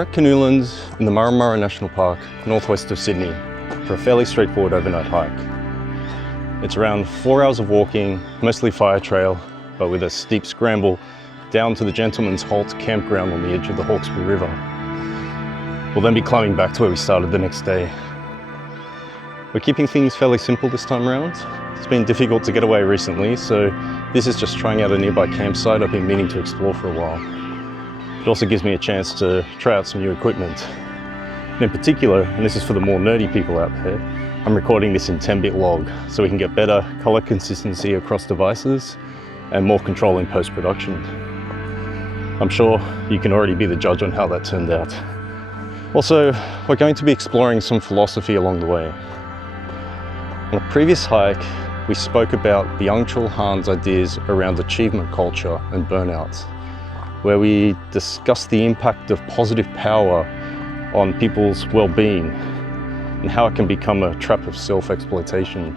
We're at Canoelands in the Marramarra National Park, northwest of Sydney, for a fairly straightforward overnight hike. It's around 4 hours of walking, mostly fire trail, but with a steep scramble down to the Gentlemans Halt campground on the edge of the Hawkesbury River. We'll then be climbing back to where we started the next day. We're keeping things fairly simple this time around. It's been difficult to get away recently, so this is just trying out a nearby campsite I've been meaning to explore for a while. It also gives me a chance to try out some new equipment. And in particular, and this is for the more nerdy people out there, I'm recording this in 10-bit log so we can get better color consistency across devices and more control in post-production. I'm sure you can already be the judge on how that turned out. Also, we're going to be exploring some philosophy along the way. On a previous hike, we spoke about Byung-Chul Han's ideas around achievement culture and burnout, where we discussed the impact of positive power on people's well-being and how it can become a trap of self-exploitation.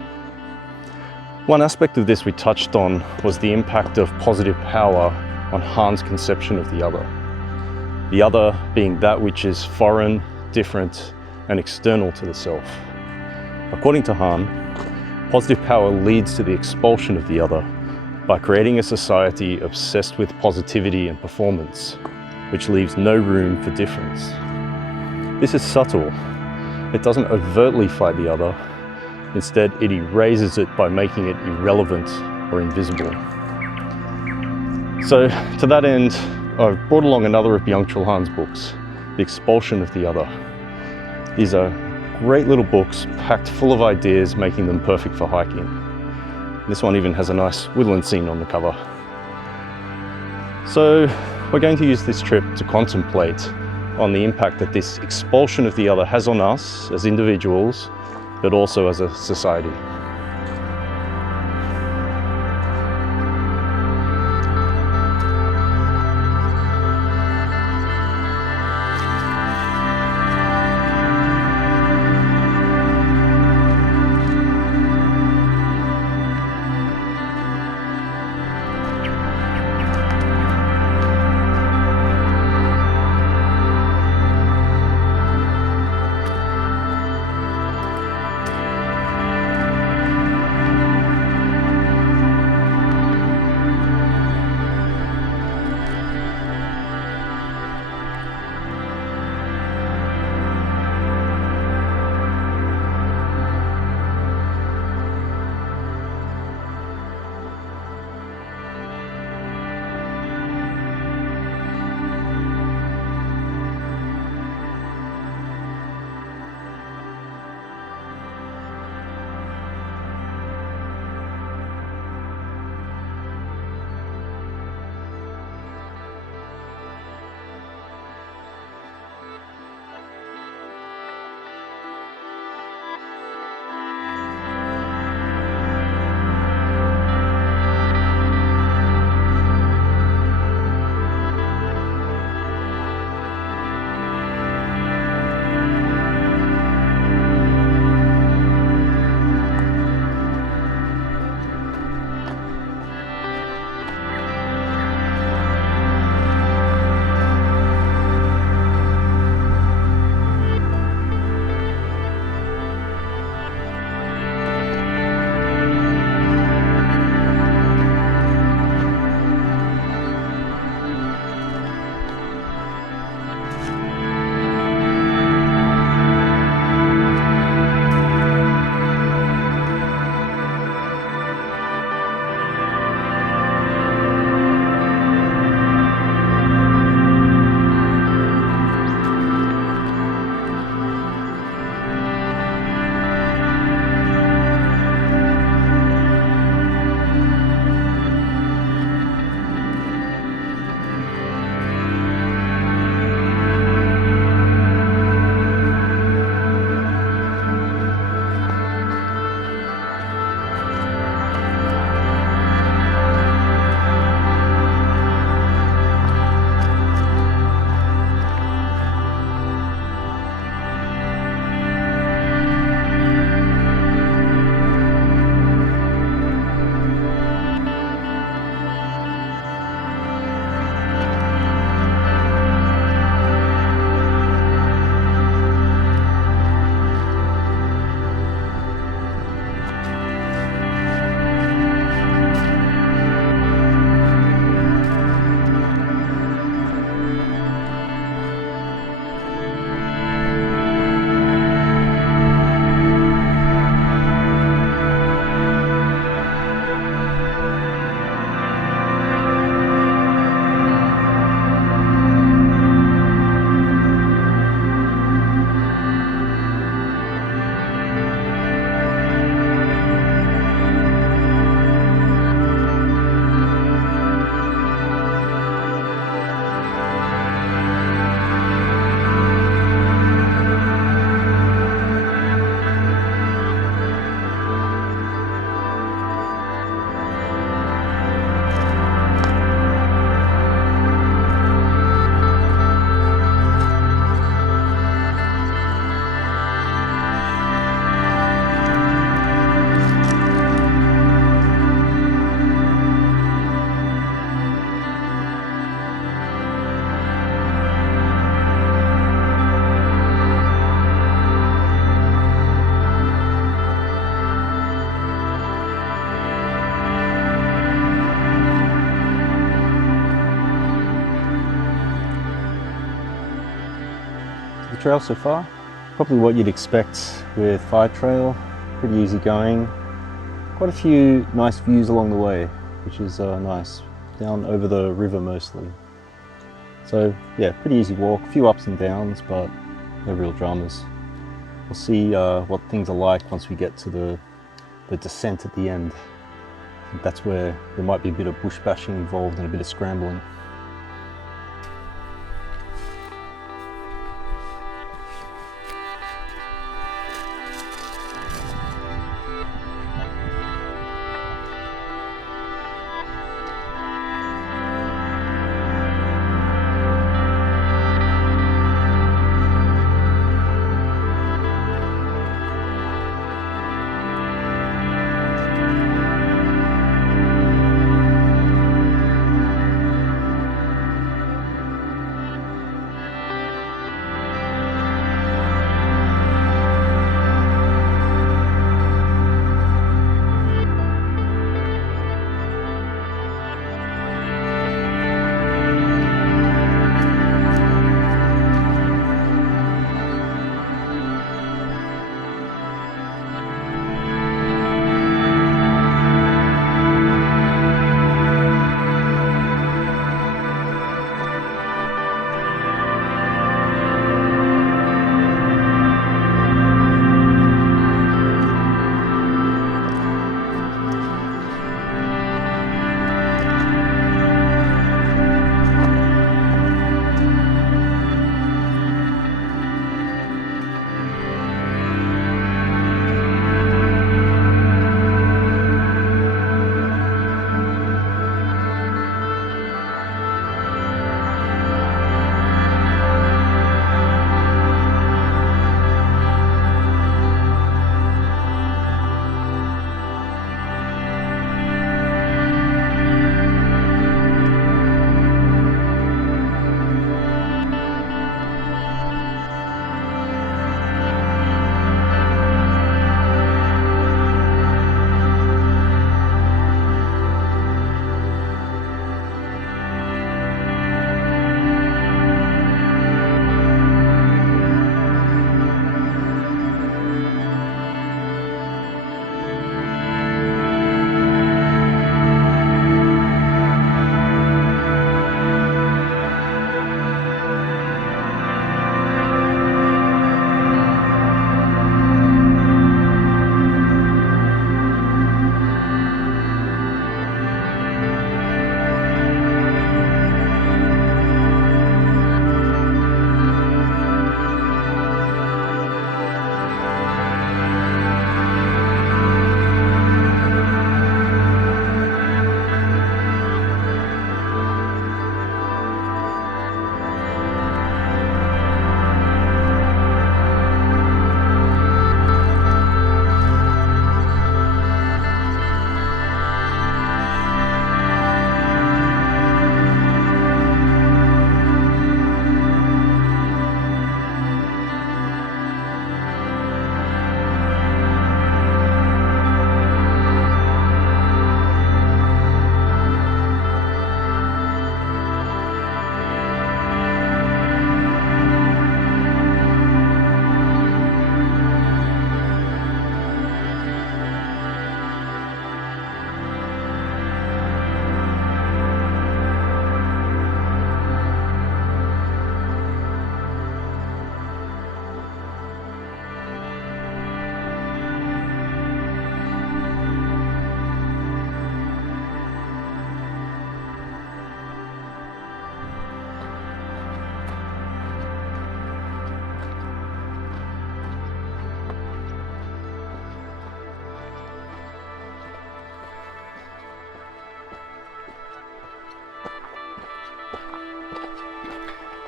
One aspect of this we touched on was the impact of positive power on Han's conception of the other being that which is foreign, different, and external to the self. According to Han, positive power leads to the expulsion of the other by creating a society obsessed with positivity and performance, which leaves no room for difference. This is subtle. It doesn't overtly fight the other. Instead, it erases it by making it irrelevant or invisible. So, to that end, I've brought along another of Byung-Chul Han's books, The Expulsion of the Other. These are great little books packed full of ideas, making them perfect for hiking. This one even has a nice woodland scene on the cover. So we're going to use this trip to contemplate on the impact that this expulsion of the other has on us as individuals, but also as a society. trail so far. Probably what you'd expect with fire trail, pretty easy going. Quite a few nice views along the way, which is nice, down over the river mostly. So yeah, pretty easy walk, a few ups and downs, but no real dramas. We'll see what things are like once we get to the descent at the end. I think that's where there might be a bit of bush bashing involved and a bit of scrambling.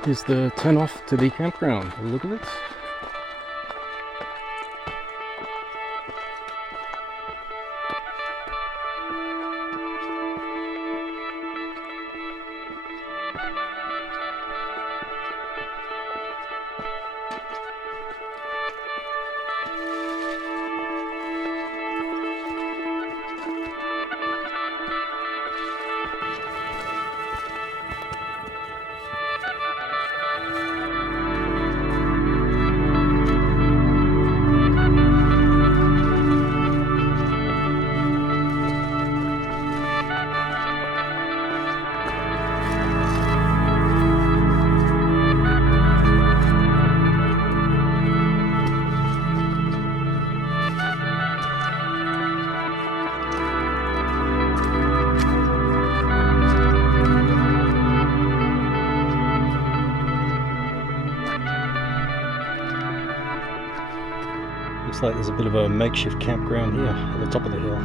Is the turn off to the campground. Have a look at it. Looks like there's a bit of a makeshift campground here at the top of the hill.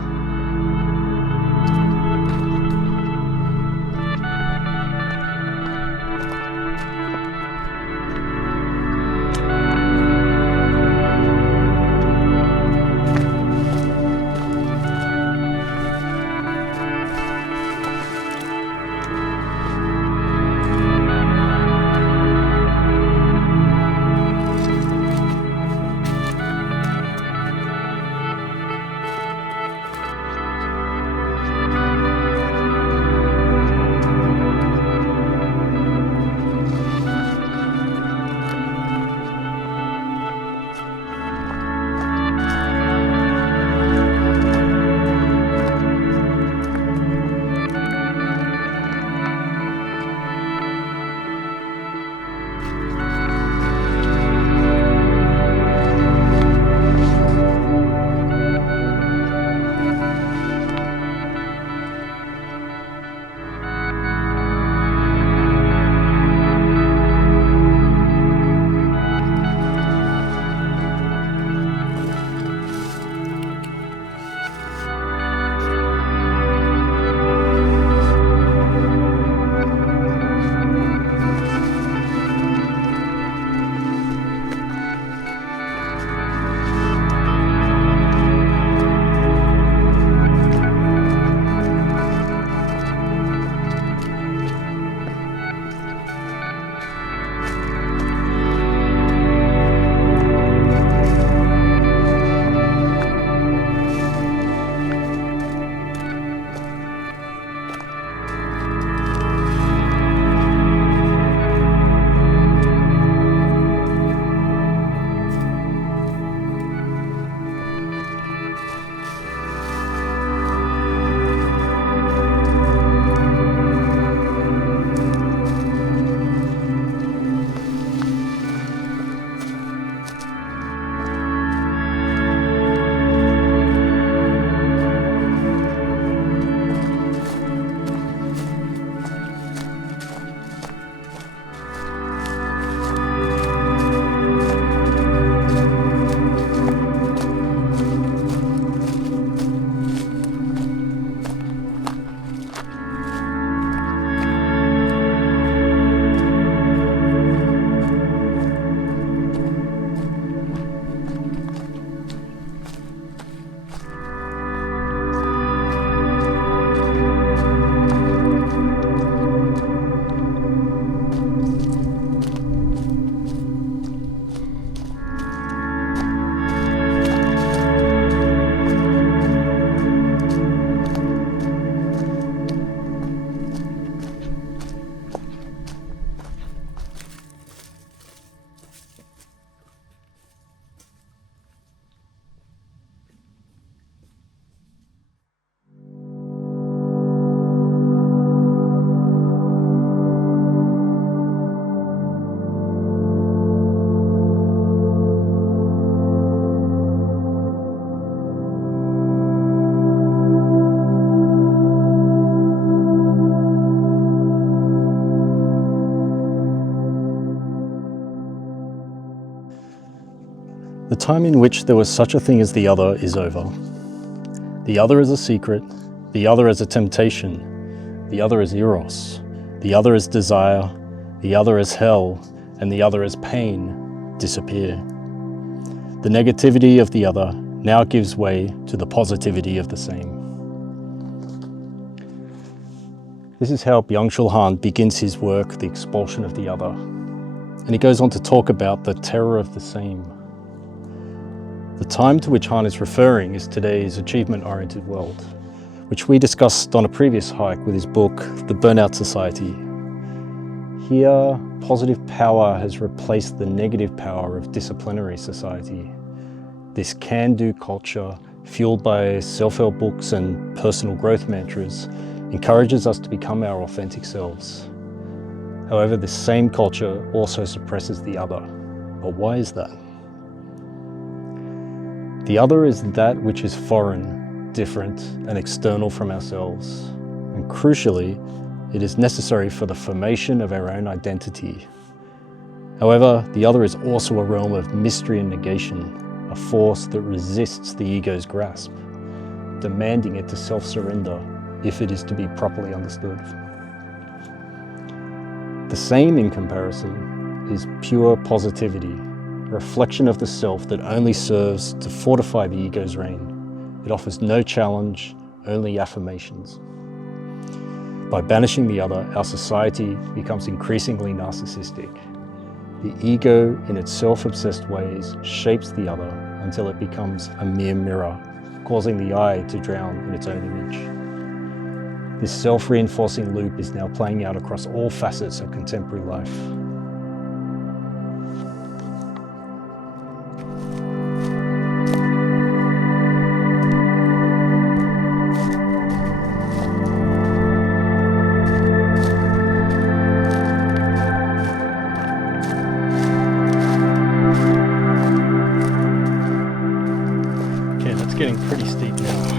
The time in which there was such a thing as the other is over. The other is a secret, the other is a temptation, the other is eros, the other is desire, the other is hell, and the other is pain disappear. The negativity of the other now gives way to the positivity of the same. This is how Byung-Chul Han begins his work, The Expulsion of the Other. And he goes on to talk about the terror of the same. The time to which Han is referring is today's achievement-oriented world, which we discussed on a previous hike with his book, The Burnout Society. Here, positive power has replaced the negative power of disciplinary society. This can-do culture, fueled by self-help books and personal growth mantras, encourages us to become our authentic selves. However, this same culture also suppresses the other. But why is that? The other is that which is foreign, different, and external from ourselves. And crucially, it is necessary for the formation of our own identity. However, the other is also a realm of mystery and negation, a force that resists the ego's grasp, demanding it to self-surrender if it is to be properly understood. The same, in comparison, is pure positivity, a reflection of the self that only serves to fortify the ego's reign. It offers no challenge, only affirmations. By banishing the other, our society becomes increasingly narcissistic. The ego, in its self-obsessed ways, shapes the other until it becomes a mere mirror, causing the eye to drown in its own image. This self-reinforcing loop is now playing out across all facets of contemporary life. Okay, that's getting pretty steep now.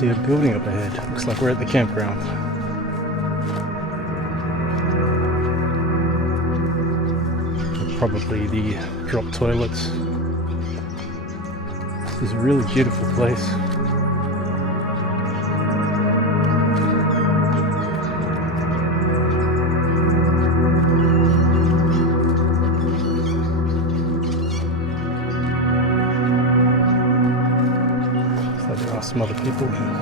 see a building up ahead. Looks like we're at the campground. Probably the drop toilets. This is a really beautiful place. So there are some other people here.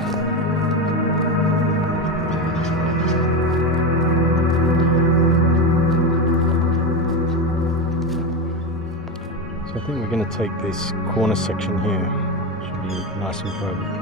So I think we're going to take this corner section here. Should be nice and private.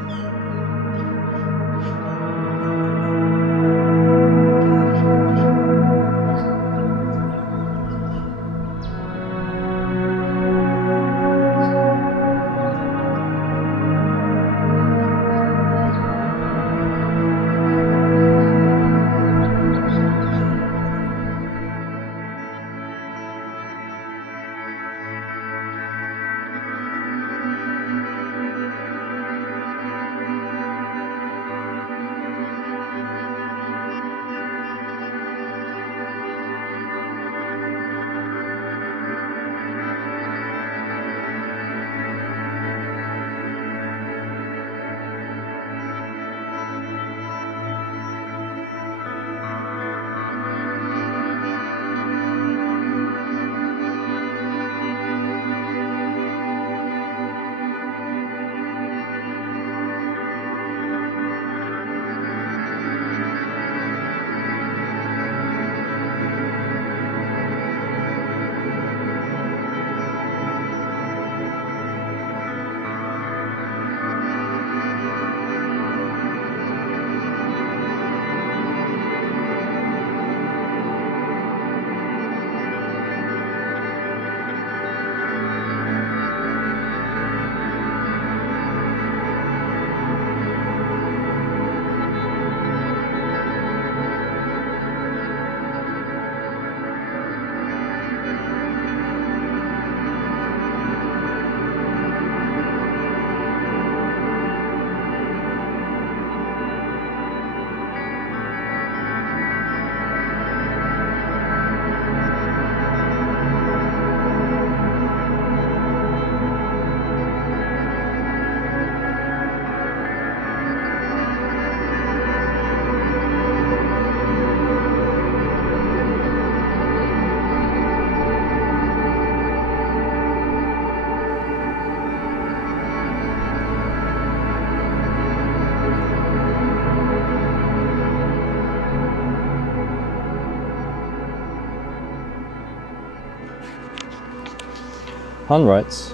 Han writes,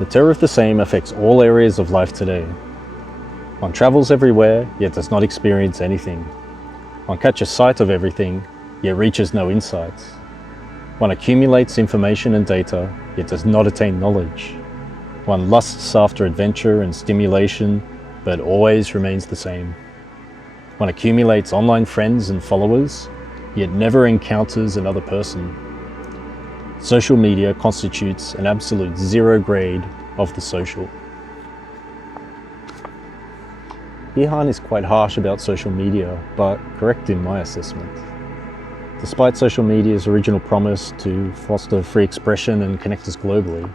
"The terror of the same affects all areas of life today. One travels everywhere, yet does not experience anything. One catches sight of everything, yet reaches no insights. One accumulates information and data, yet does not attain knowledge. One lusts after adventure and stimulation, but always remains the same. One accumulates online friends and followers, yet never encounters another person. Social media constitutes an absolute zero grade of the social." Here Han is quite harsh about social media, but correct in my assessment. Despite social media's original promise to foster free expression and connect us globally,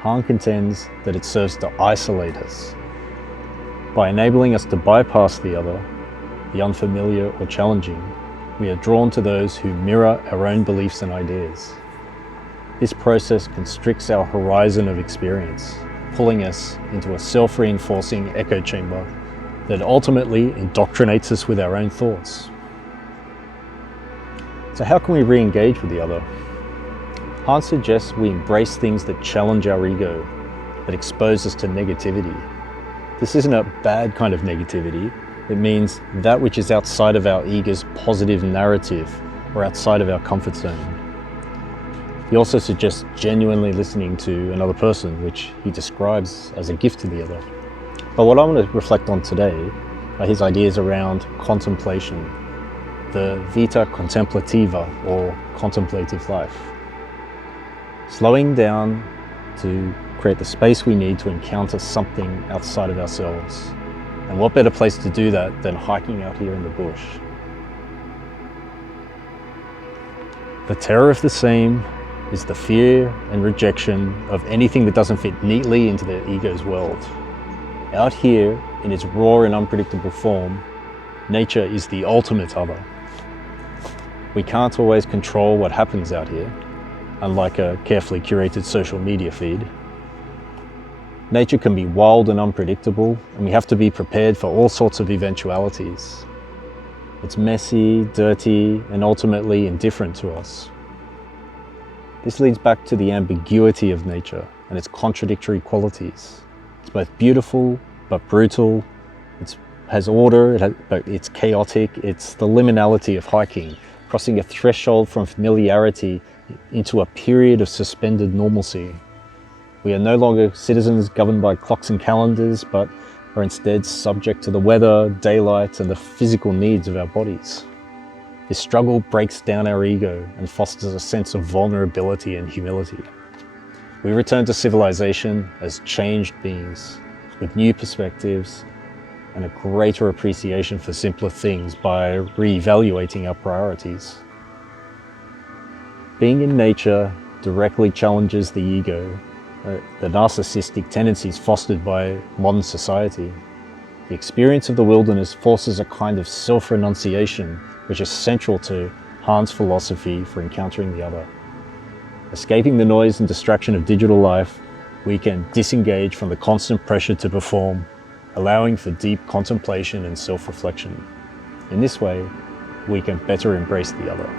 Han contends that it serves to isolate us. By enabling us to bypass the other, the unfamiliar or challenging, we are drawn to those who mirror our own beliefs and ideas. This process constricts our horizon of experience, pulling us into a self-reinforcing echo chamber that ultimately indoctrinates us with our own thoughts. So how can we re-engage with the other? Han suggests we embrace things that challenge our ego, that expose us to negativity. This isn't a bad kind of negativity. It means that which is outside of our ego's positive narrative or outside of our comfort zone. He also suggests genuinely listening to another person, which he describes as a gift to the other. But what I want to reflect on today are his ideas around contemplation, the vita contemplativa, or contemplative life. Slowing down to create the space we need to encounter something outside of ourselves, And what better place to do that than hiking out here in the bush? The terror of the same is the fear and rejection of anything that doesn't fit neatly into the ego's world. Out here, in its raw and unpredictable form, nature is the ultimate other. We can't always control what happens out here, unlike a carefully curated social media feed. Nature can be wild and unpredictable, and we have to be prepared for all sorts of eventualities. It's messy, dirty, and ultimately indifferent to us. This leads back to the ambiguity of nature and its contradictory qualities. It's both beautiful but brutal. It has order, but it's chaotic. It's the liminality of hiking, crossing a threshold from familiarity into a period of suspended normalcy. We are no longer citizens governed by clocks and calendars, but are instead subject to the weather, daylight, and the physical needs of our bodies. This struggle breaks down our ego and fosters a sense of vulnerability and humility. We return to civilization as changed beings, with new perspectives and a greater appreciation for simpler things by re-evaluating our priorities. Being in nature directly challenges the ego, the narcissistic tendencies fostered by modern society. The experience of the wilderness forces a kind of self-renunciation which is central to Han's philosophy for encountering the other. Escaping the noise and distraction of digital life, we can disengage from the constant pressure to perform, allowing for deep contemplation and self-reflection. In this way, we can better embrace the other.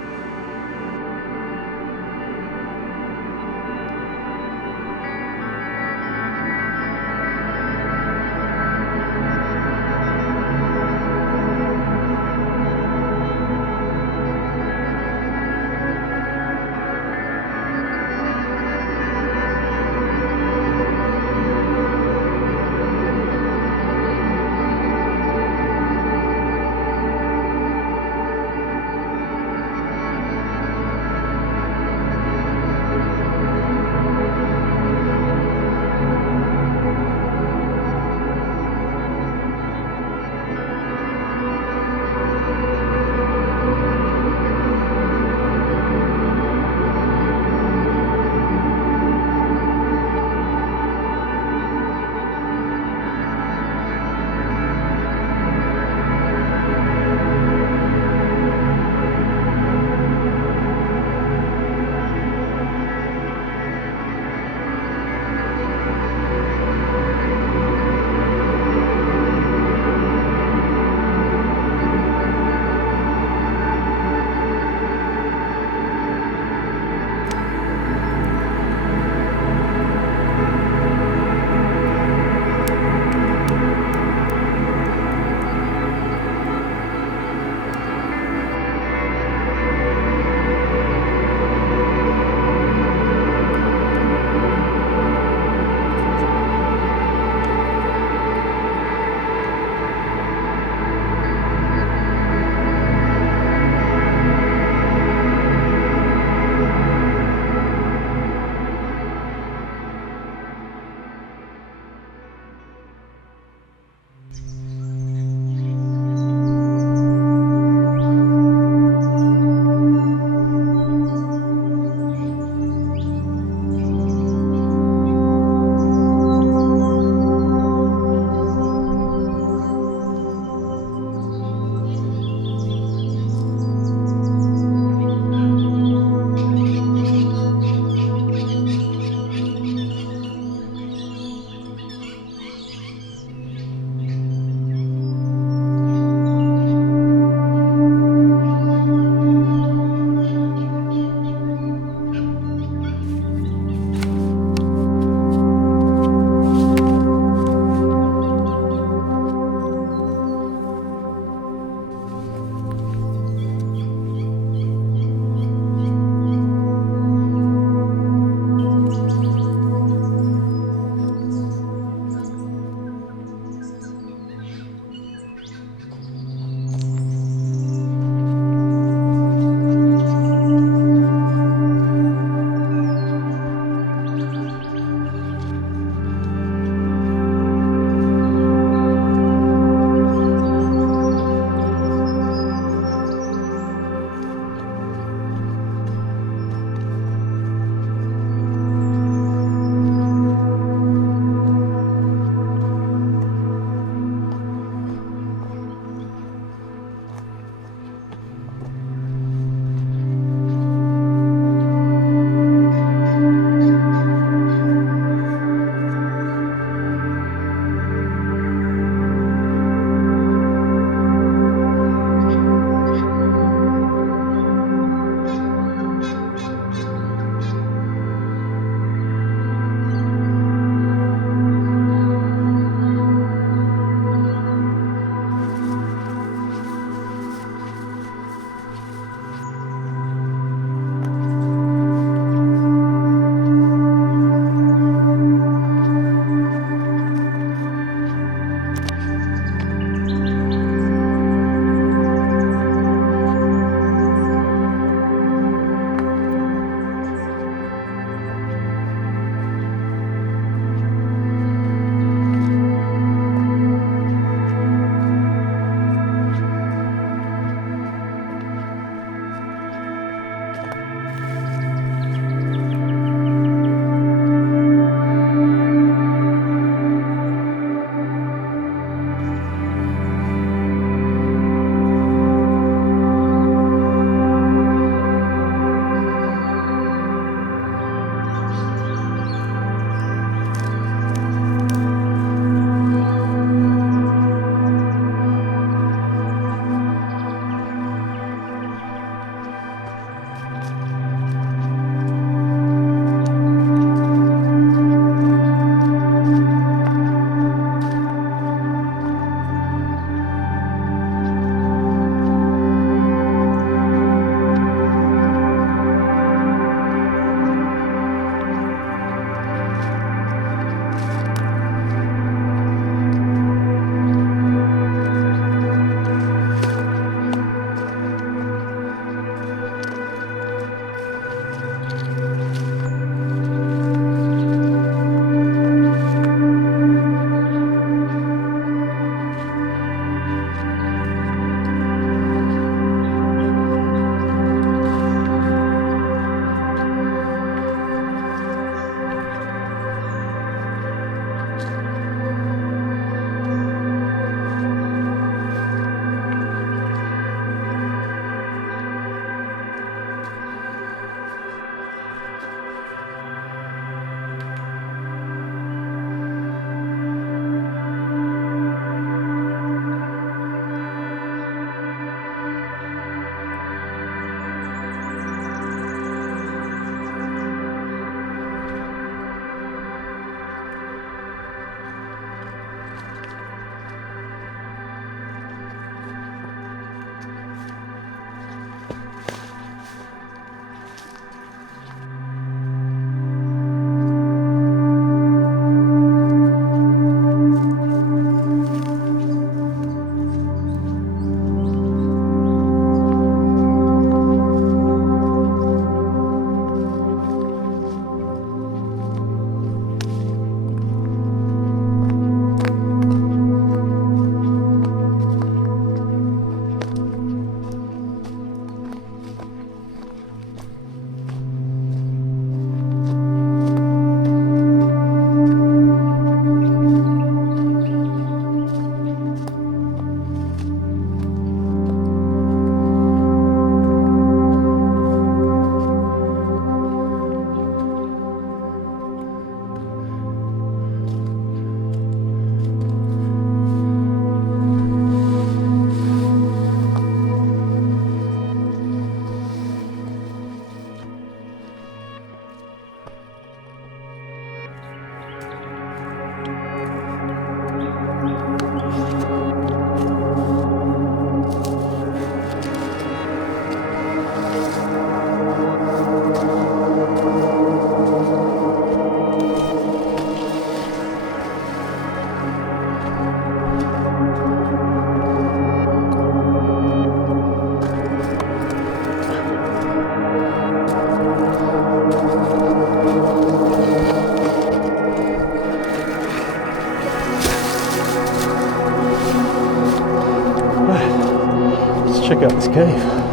out this cave.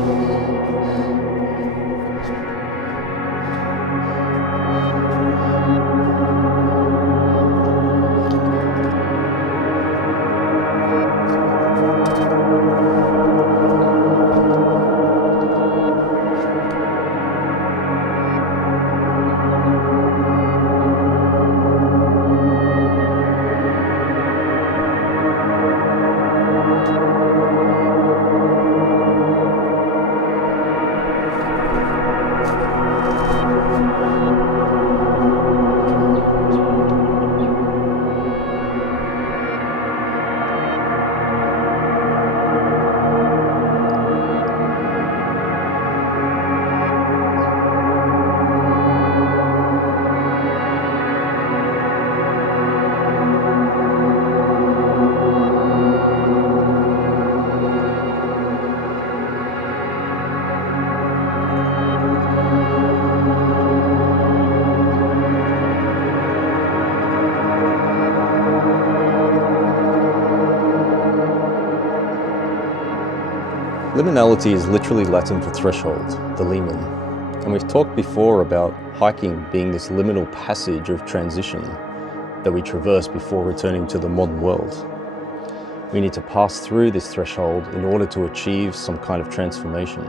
Liminality is literally Latin for threshold, the limen. And we've talked before about hiking being this liminal passage of transition that we traverse before returning to the modern world. We need to pass through this threshold in order to achieve some kind of transformation.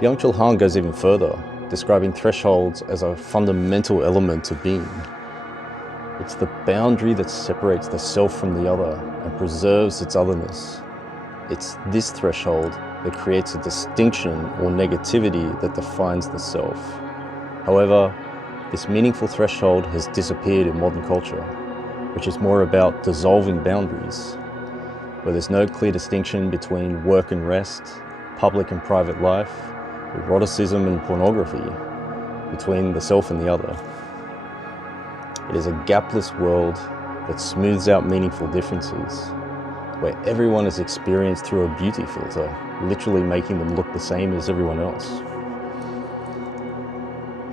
Byung-Chul Han goes even further, describing thresholds as a fundamental element of being. It's the boundary that separates the self from the other and preserves its otherness. It's this threshold that creates a distinction or negativity that defines the self. However, this meaningful threshold has disappeared in modern culture, which is more about dissolving boundaries, where there's no clear distinction between work and rest, public and private life, eroticism and pornography, between the self and the other. It is a gapless world that smooths out meaningful differences, where everyone is experienced through a beauty filter, literally making them look the same as everyone else.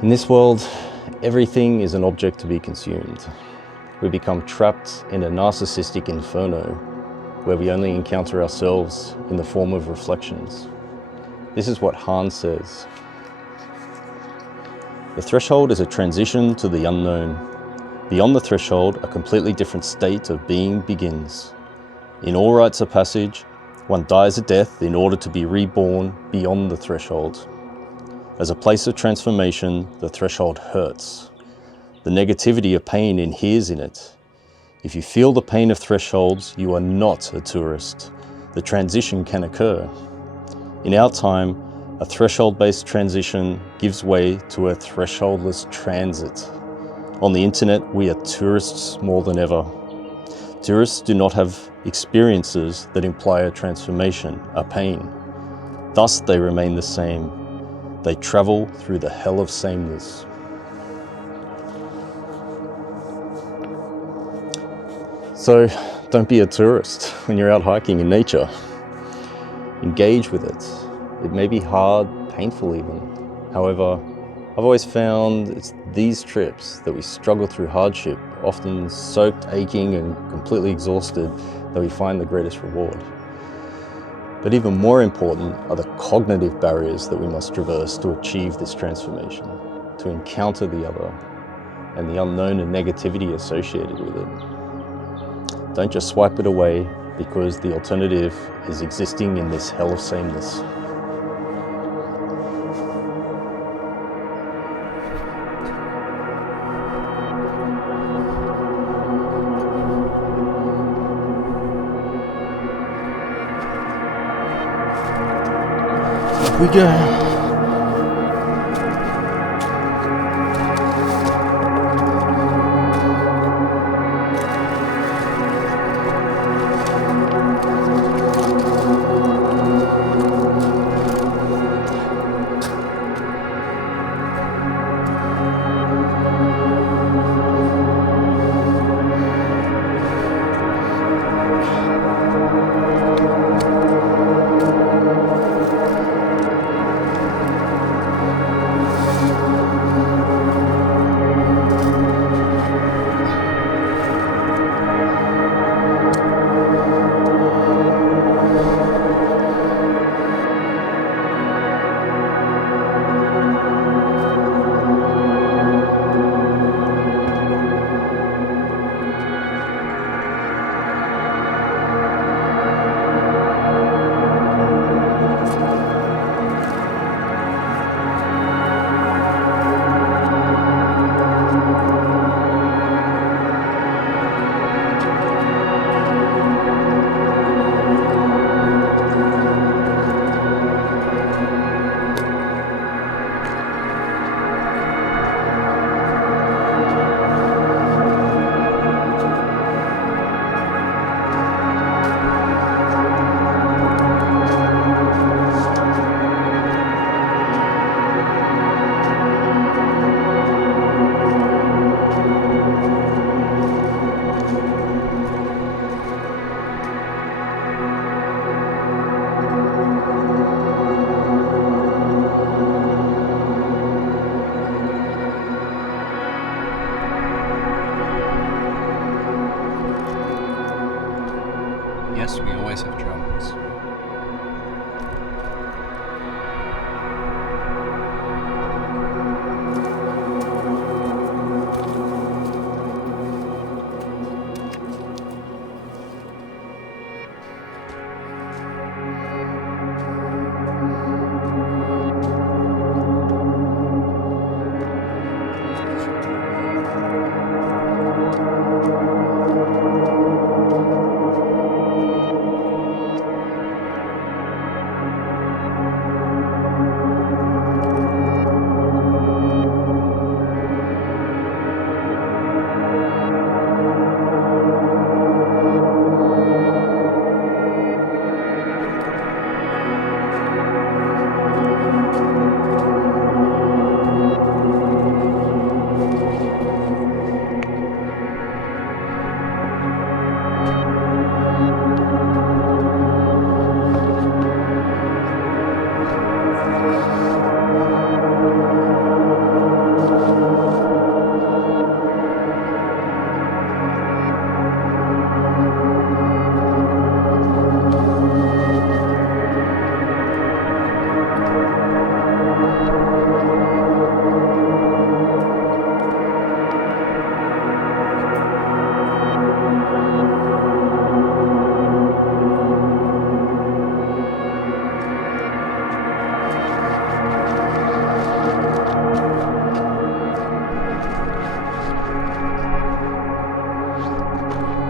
In this world, everything is an object to be consumed. We become trapped in a narcissistic inferno, where we only encounter ourselves in the form of reflections. This is what Han says. The threshold is a transition to the unknown. Beyond the threshold, a completely different state of being begins. In all rites of passage, one dies a death in order to be reborn beyond the threshold. As a place of transformation, the threshold hurts. The negativity of pain inheres in it. If you feel the pain of thresholds, you are not a tourist. The transition can occur. In our time, a threshold-based transition gives way to a thresholdless transit. On the internet, we are tourists more than ever. Tourists do not have experiences that imply a transformation, a pain. Thus, they remain the same. They travel through the hell of sameness. So, don't be a tourist when you're out hiking in nature. Engage with it. It may be hard, painful even. However, I've always found it's these trips that we struggle through hardship, often soaked, aching and completely exhausted, that we find the greatest reward. But even more important are the cognitive barriers that we must traverse to achieve this transformation, to encounter the other and the unknown and negativity associated with it. Don't just swipe it away because the alternative is existing in this hell of sameness. We go.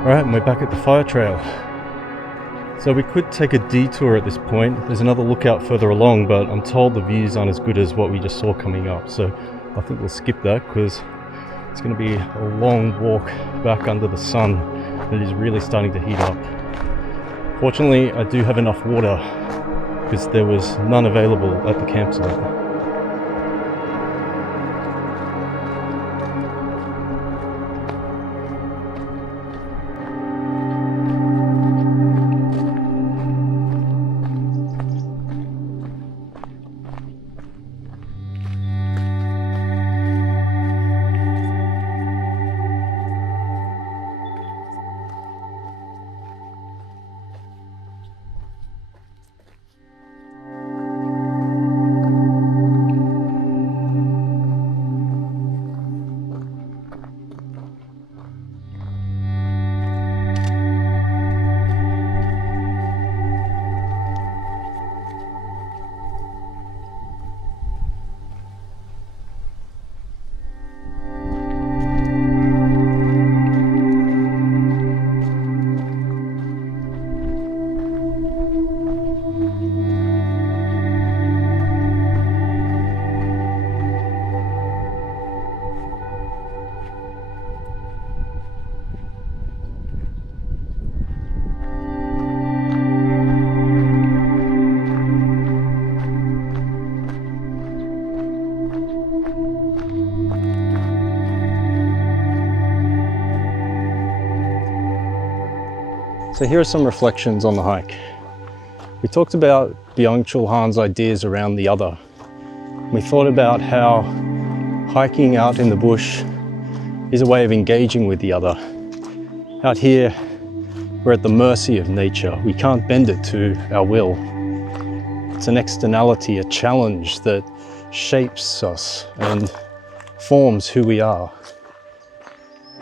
Alright, and we're back at the fire trail. So we could take a detour at this point. There's another lookout further along, but I'm told the views aren't as good as what we just saw coming up. So I think we'll skip that because it's going to be a long walk back under the sun. It is really starting to heat up. Fortunately, I do have enough water because there was none available at the campsite. So here are some reflections on the hike. We talked about Byung-Chul Han's ideas around the other. We thought about how hiking out in the bush is a way of engaging with the other. Out here, we're at the mercy of nature. We can't bend it to our will. It's an externality, a challenge that shapes us and forms who we are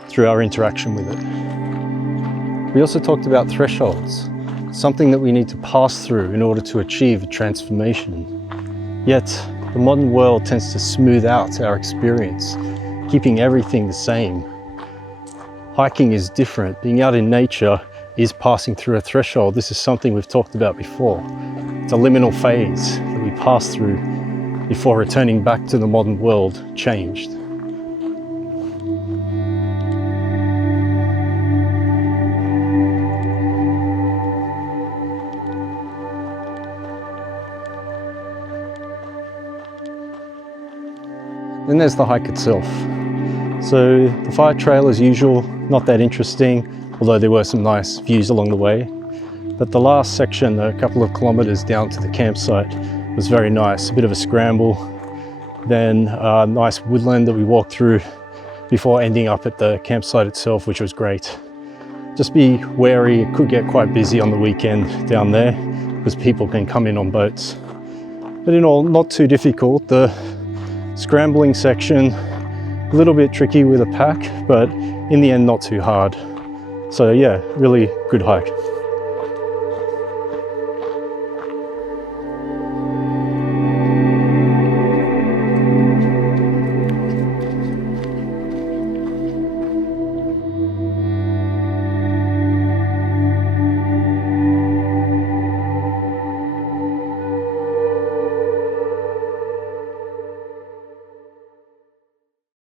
through our interaction with it. We also talked about thresholds, something that we need to pass through in order to achieve a transformation. Yet, the modern world tends to smooth out our experience, keeping everything the same. Hiking is different. Being out in nature is passing through a threshold. This is something we've talked about before. It's a liminal phase that we pass through before returning back to the modern world changed. Then there's the hike itself. So the fire trail as usual, not that interesting, although there were some nice views along the way. But the last section, a couple of kilometers down to the campsite, was very nice. A bit of a scramble, then a nice woodland that we walked through before ending up at the campsite itself, which was great. Just be wary, it could get quite busy on the weekend down there because people can come in on boats. But in all, not too difficult. The scrambling section, a little bit tricky with a pack, but in the end not too hard. So yeah, really good hike.